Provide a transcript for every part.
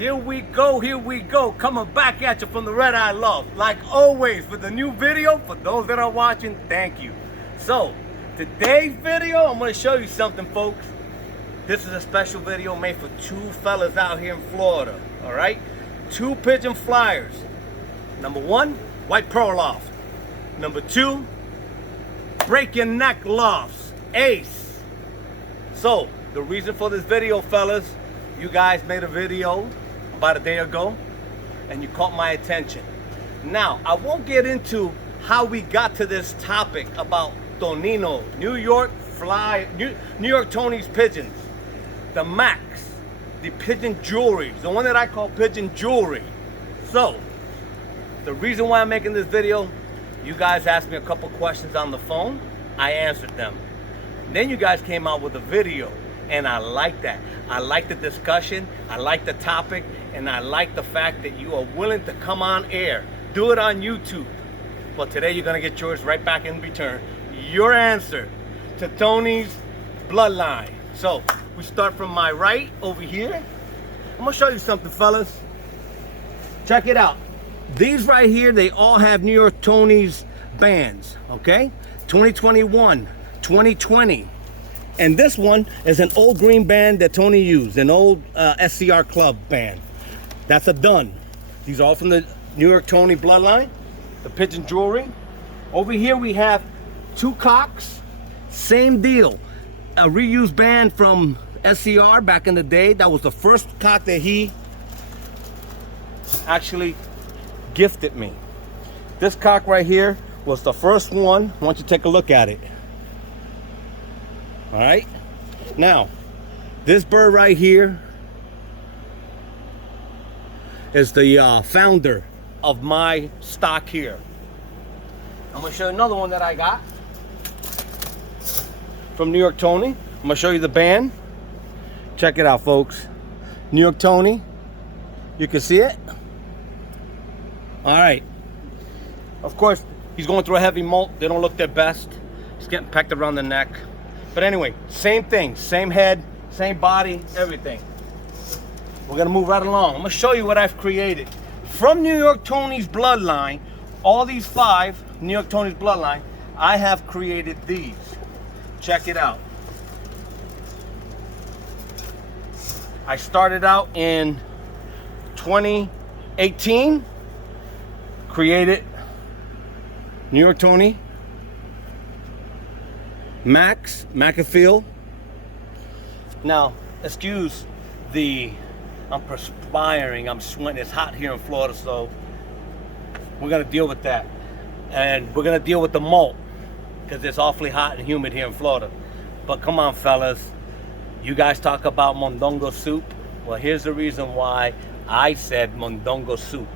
Here we go, coming back at you from the RedEyeLoft. Like always, with a new video. For those that are watching, thank you. So, today's video, I'm going to show you something, folks. This is a special video made for two fellas out here in Florida, all right? Two pigeon flyers. Number one, white pearl loft. Number two, break your neck lofts, ace. So, the reason for this video, fellas, you guys made a video about a day ago, and you caught my attention. Now, I won't get into how we got to this topic about Tonino, New York Tony's pigeons, the Max, the pigeon jewelry, the one that I call pigeon jewelry. So, the reason why I'm making this video, you guys asked me a couple questions on the phone, I answered them. Then you guys came out with a video, and I like that. I like the discussion, I like the topic, and I like the fact that you are willing to come on air. Do it on YouTube. But today you're gonna get yours right back in return. Your answer to Tony's bloodline. So, we start from my right over here. I'm gonna show you something, fellas. Check it out. These right here, they all have New York Tony's bands, okay? 2021, 2020. And this one is an old green band that Tony used, an old SCR Club band. That's a done. These are all from the New York Tony bloodline, the pigeon jewelry. Over here we have two cocks, same deal. A reused band from SCR back in the day. That was the first cock that he actually gifted me. This cock right here was the first one. I want you to take a look at it. All right. Now, this bird right here is the founder of my stock here. I'm gonna show you another one that I got from New York Tony. I'm gonna show you the band. Check it out, folks. New York Tony. You can see it. All right. Of course, he's going through a heavy molt. They don't look their best. He's getting pecked around the neck. But anyway, same thing, same head, same body, everything. We're gonna move right along. I'm gonna show you what I've created. From New York Tony's bloodline, all these 5 New York Tony's bloodline, I have created these. Check it out. I started out in 2018, created New York Tony, Max, McAfee. Now, excuse I'm perspiring, I'm sweating, it's hot here in Florida, so we're gonna deal with that. And we're gonna deal with the molt, because it's awfully hot and humid here in Florida. But come on, fellas, you guys talk about mondongo soup. Well, here's the reason why I said mondongo soup.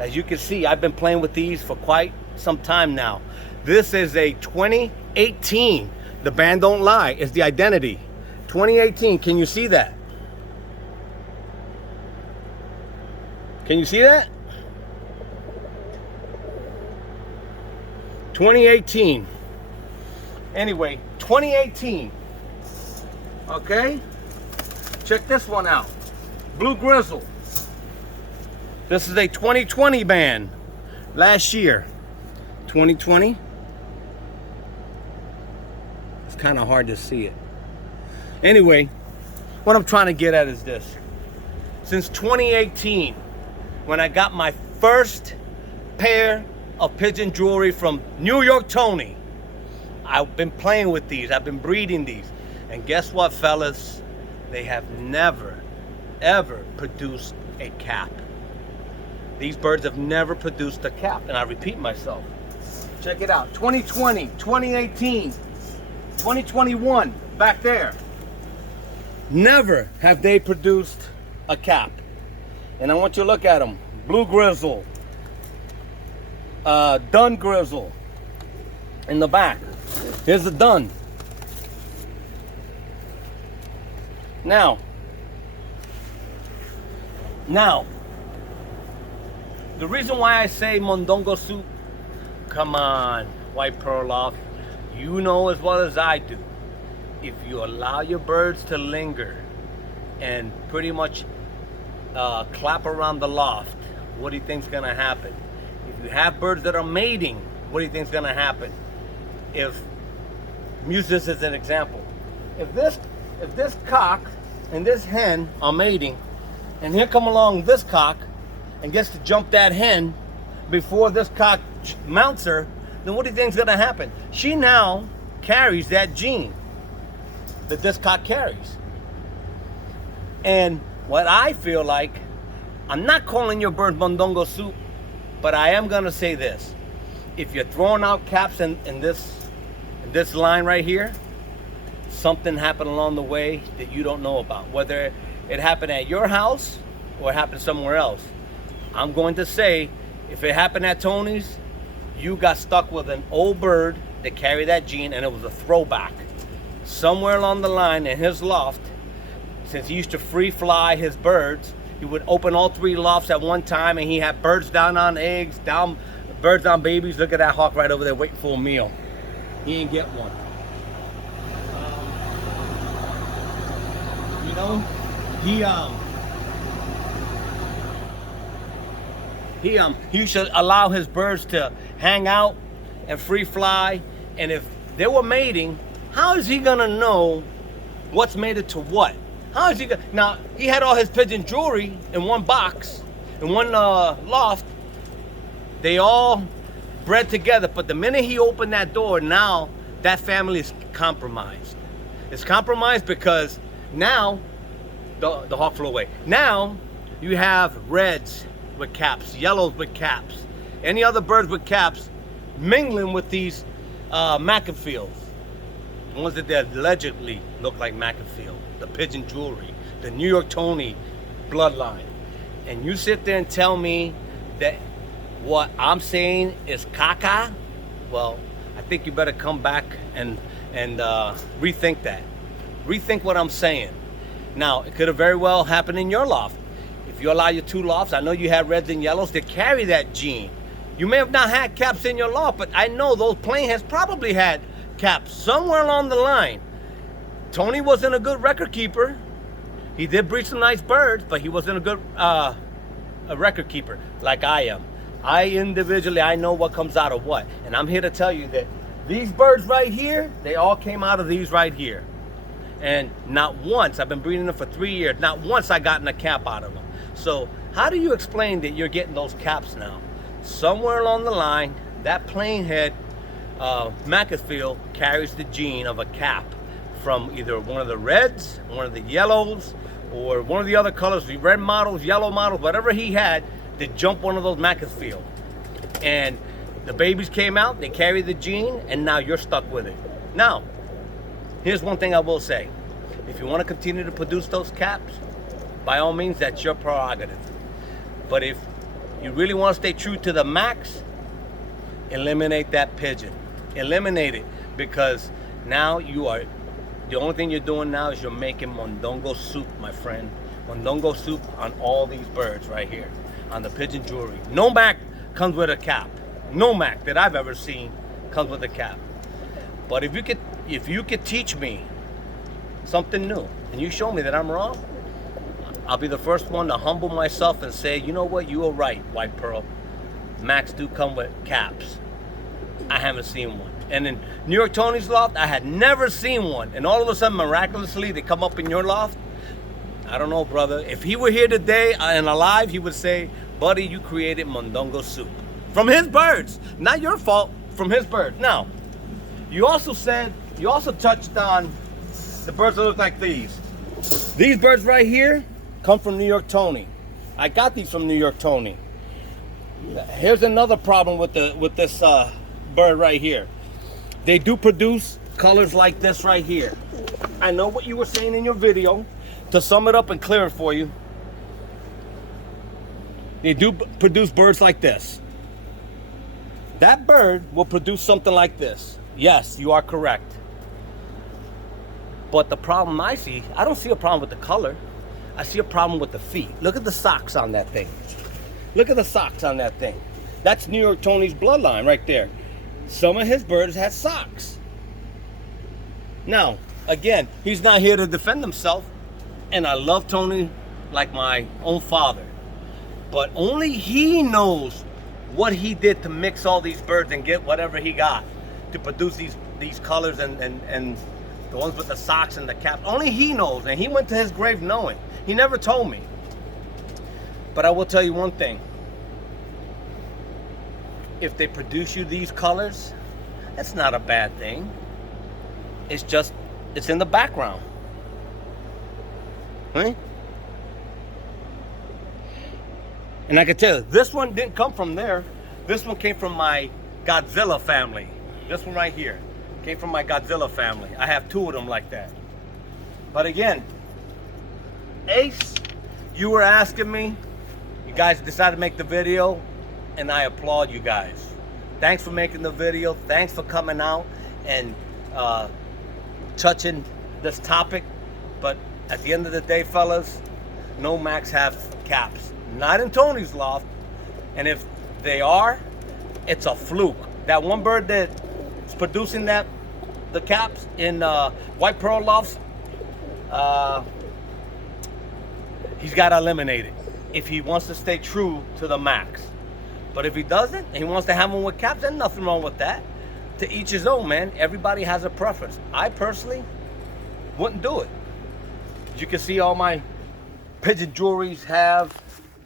As you can see, I've been playing with these for quite some time now. This is a 2018. The band don't lie. It's the identity. 2018. Can you see that? Can you see that? 2018. Anyway, 2018. Okay? Check this one out. Blue Grizzle. This is a 2020 band. Last year. 2020. It's kind of hard to see it. Anyway, what I'm trying to get at is this. Since 2018, when I got my first pair of pigeon jewelry from New York Tony, I've been playing with these. I've been breeding these. And guess what, fellas? They have never, ever produced a cap. These birds have never produced a cap. And I repeat myself. Check it out. 2020, 2018, 2021, back there. Never have they produced a cap. And I want you to look at them. Blue Grizzle, Dun Grizzle in the back. Here's the Dun. Now, the reason why I say mondongo soup, come on, white pearl loft, you know as well as I do, if you allow your birds to linger and pretty much clap around the loft, what do you think's gonna happen? If you have birds that are mating, what do you think's gonna happen? If, use this as an example. If this cock and this hen are mating, and here come along this cock and gets to jump that hen before this cock mounts her, then what do you think's gonna happen? She now carries that gene that this cock carries. And what I feel like, I'm not calling your bird mondongo soup, but I am gonna say this. If you're throwing out caps in this line right here, something happened along the way that you don't know about. Whether it happened at your house or it happened somewhere else. I'm going to say, if it happened at Tony's, you got stuck with an old bird that carried that gene, and it was a throwback. Somewhere along the line in his loft, since he used to free fly his birds, he would open all 3 lofts at one time, and he had birds down on eggs, birds on babies. Look at that hawk right over there waiting for a meal. He didn't get one. You know, he should allow his birds to hang out and free fly. And if they were mating, how is he gonna know what's mated to what? How is he gonna? Now, he had all his pigeon jewelry in one box, in one loft. They all bred together, but the minute he opened that door, now that family is compromised. It's compromised because now the hawk flew away. Now you have reds with caps, yellows with caps, any other birds with caps mingling with these Maccabells. The ones that allegedly look like Maccabell, the pigeon jewelry, the New York Tony bloodline. And you sit there and tell me that what I'm saying is caca? Well, I think you better come back and rethink that. Rethink what I'm saying. Now, it could have very well happened in your loft. If you allow your 2 lofts, I know you have reds and yellows that carry that gene. You may have not had caps in your loft, but I know those plain heads probably had caps somewhere along the line. Tony wasn't a good record keeper. He did breed some nice birds, but he wasn't a good a record keeper like I am. I know what comes out of what. And I'm here to tell you that these birds right here, they all came out of these right here. And not once, I've been breeding them for 3 years, not once I gotten a cap out of them. So how do you explain that you're getting those caps now? Somewhere along the line, that plain head Maccabell carries the gene of a cap from either one of the reds, one of the yellows, or one of the other colors, the red models, yellow models, whatever he had, to jump one of those Maccabell. And the babies came out, they carry the gene, and now you're stuck with it. Now, here's one thing I will say. If you want to continue to produce those caps, by all means, that's your prerogative. But if you really want to stay true to the max, eliminate that pigeon. Eliminate it, because now the only thing you're doing now is you're making mondongo soup, my friend. Mondongo soup on all these birds right here, on the pigeon jewelry. No Mac comes with a cap. No Mac that I've ever seen comes with a cap. But if you could teach me something new, and you show me that I'm wrong, I'll be the first one to humble myself and say, you know what, you were right, White Pearl. Macs do come with caps. I haven't seen one. And in New York Tony's loft, I had never seen one. And all of a sudden, miraculously, they come up in your loft. I don't know, brother. If he were here today and alive, he would say, buddy, you created mondongo soup. From his birds. Not your fault, from his birds. Now, you also touched on the birds that look like these. These birds right here come from New York Tony. I got these from New York Tony. Here's another problem with this bird right here. They do produce colors like this right here. I know what you were saying in your video. To sum it up and clear it for you, they do produce birds like this. That bird will produce something like this. Yes, you are correct. But the problem I don't see a problem with the color. I see a problem with the feet. Look at the socks on that thing. Look at the socks on that thing. That's New York Tony's bloodline right there. Some of his birds had socks. Now, again, he's not here to defend himself. And I love Tony like my own father. But only he knows what he did to mix all these birds and get whatever he got to produce these colors and the ones with the socks and the caps. Only he knows, and he went to his grave knowing. He never told me. But I will tell you one thing. If they produce you these colors, that's not a bad thing. It's just, it's in the background. Right? And I can tell you, this one didn't come from there. This one came from my Godzilla family. This one right here came from my Godzilla family. I have 2 of them like that. But again, Ace, you were asking me. You guys decided to make the video, and I applaud you guys. Thanks for making the video. Thanks for coming out and touching this topic. But at the end of the day, fellas, no Macs have caps. Not in Tony's loft. And if they are, it's a fluke. That one bird that's producing the caps in White Pearl Lofts, he's got to eliminate it if he wants to stay true to the Macs. But if he doesn't, and he wants to have one with caps, there's nothing wrong with that. To each his own, man. Everybody has a preference. I personally wouldn't do it. You can see all my pigeon jewelries have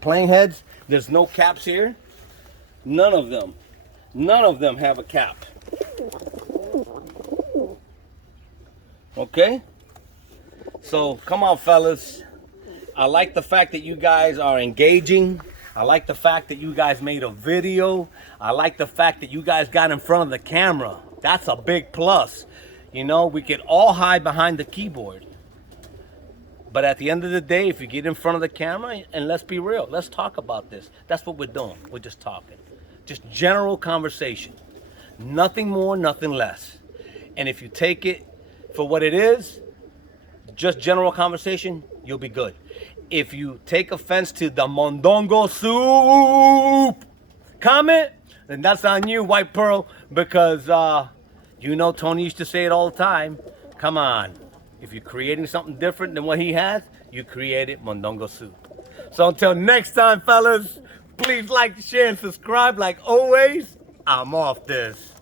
plain heads. There's no caps here. None of them have a cap. Okay? So, come on, fellas. I like the fact that you guys are engaging. I like the fact that you guys made a video. I like the fact that you guys got in front of the camera. That's a big plus. You know, we could all hide behind the keyboard. But at the end of the day, if you get in front of the camera, and let's be real, let's talk about this. That's what we're doing. We're just talking. Just general conversation. Nothing more, nothing less. And if you take it for what it is, just general conversation, you'll be good. If you take offense to the mondongo soup comment, then that's on you, White Pearl, because you know Tony used to say it all the time. Come on. If you're creating something different than what he has, you created mondongo soup. So until next time, fellas, please like, share, and subscribe. Like always, I'm off this.